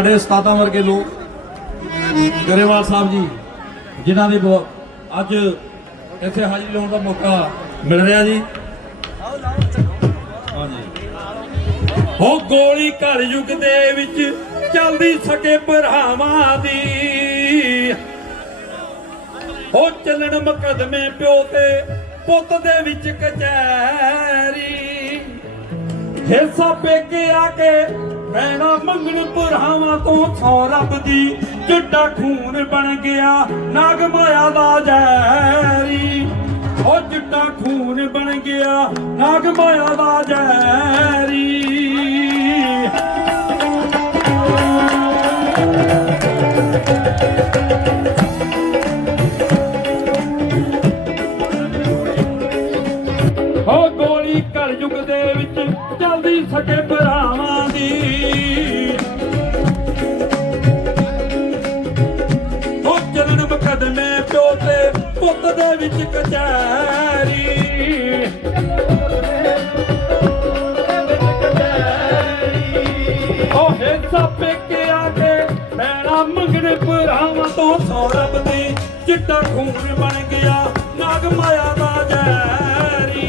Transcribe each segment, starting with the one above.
ਸਾਡੇ ਉਸਤਾਦਾਂ ਵਰਗੇ ਲੋਕ, ਗਰੇਵਾਲ ਸਾਹਿਬ ਜੀ, ਜਿਨ੍ਹਾਂ ਦੇ ਅੱਜ ਇੱਥੇ ਹਾਜ਼ਰੀ ਲਾਉਣ ਦਾ ਮੌਕਾ ਮਿਲ ਰਿਹਾ ਜੀ। ਹੋ ਗੋਲੀ ਘਰ ਯੁੱਗ ਦੇ ਵਿੱਚ ਚੱਲਦੀ ਸਕੇ ਭਰਾਵਾਂ ਦੀ। ਹੋ ਚੱਲਣ ਮੁਕਦਮੇ ਪਿਓ ਤੇ ਪੁੱਤ ਦੇ ਵਿੱਚ ਕਚਹਿਰੀ। ਹਿੱਸਾ ਪੇਕੇ ਆ ਕੇ ਬੈਣਾ ਮੰਗਣ ਭਰਾਵਾਂ ਤੋਂ ਥੋਂ ਰੱਬ ਦੀ। ਚਿੱਟਾ ਖੂਨ ਬਣ ਗਿਆ, ਨਾਗ ਮਾਇਆ ਦਾ ਜ਼ਹਿਰੀ। ਉਹ ਚਿੱਟਾ ਖੂਨ ਬਣ ਗਿਆ, ਨਾਗ ਮਾਇਆ ਦਾ ਜ਼ਹਿਰੀ। ਹੋ ਗੋਲੀ ਘਰ ਯੁੱਗ ਦੇ ਵਿੱਚ ਚੱਲਦੀ ਸਕੇ ਭਰਾਵਾਂ ਪੁੱਤ ਦੇ ਵਿੱਚ ਕਚਹਿਰੀ। ਉਹ ਹਿੱਸਾ ਪੇਕੇ ਆ ਕੇ ਮੈਣਾ ਮੰਗਣੇ ਭਰਾਵਾਂ ਤੋਂ ਸੌਰਭ ਦੀ ਚਿੱਟਾ ਖੂਨ ਬਣ ਗਿਆ। ਨਾਗ ਮਾਇਆ ਦਾ ਜੈਰੀ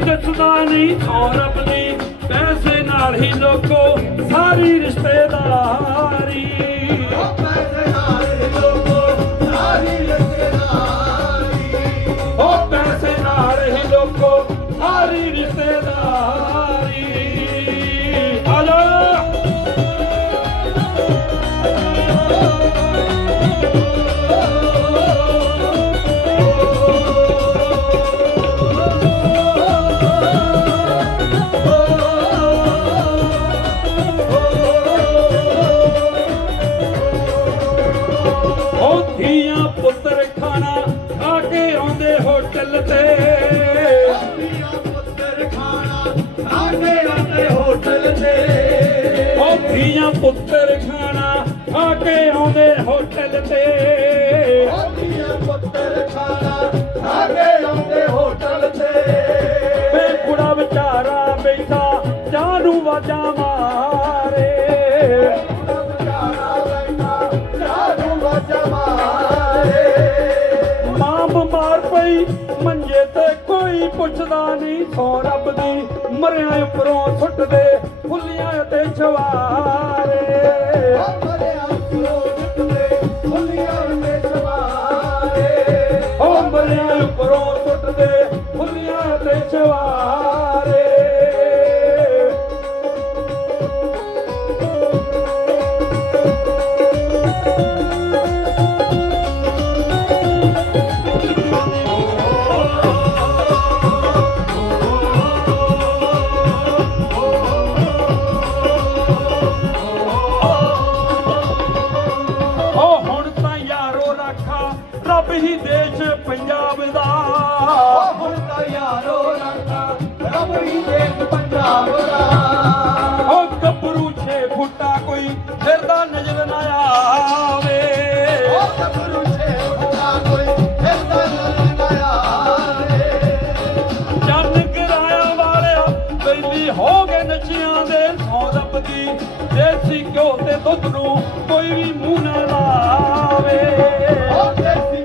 ਦੱਸਦਾ ਨਹੀਂ ਸੌ ਰੱਬ ਦੀ ਪੈਸੇ ਨਾਲ ਹੀ ਲੋਕੋ ਸਾਰੀ ਰਿਸ਼ਤੇਦਾਰੀ। ਉਹ ਉਹ ਧੀਆਂ ਪੁੱਤਰ ਖਾਣਾ ਖਾ ਕੇ ਆਉਂਦੇ ਹੋਟਲ ਤੇ। ਉਹ ਧੀਆਂ ਪੁੱਤਰ ਖਾਣਾ ਖਾ ਕੇ ਆਉਂਦੇ ਹੋਟਲ ਤੇ। ਵੇ ਪੁੱਛਦਾ ਨਹੀਂ ਸੋ ਰੱਬ ਦੀ। ਮਰਿਆ ਉੱਪਰੋਂ ਸੁੱਟਦੇ ਫੁੱਲੀਆਂ ਤੇ ਛਵਾਰੇ। ਰੱਬ ਹੀ ਦੇਸ਼ ਪੰਜਾਬ ਦਾ। ਉਹ ਗੱਭਰੂ ਛੇ ਫੁੱਟਾ ਕੋਈ ਫਿਰਦਾ ਨਜ਼ਰ ਨਾ ਆਵੇ। ਚੰਨ ਕਿਰਾਇਆ ਵਾਲਿਆ ਬੈਲੀ ਹੋ ਗਏ ਨਸ਼ਿਆਂ ਦੇ ਸੌ ਰੱਬ ਦੀ ਦੇਸੀ ਘਿਓ ਤੇ ਦੁੱਧ ਨੂੰ ਕੋਈ ਵੀ ਮੂੰਹ ਨਾ ਲਾਵੇ। ਉਹ ਦੇਸੀ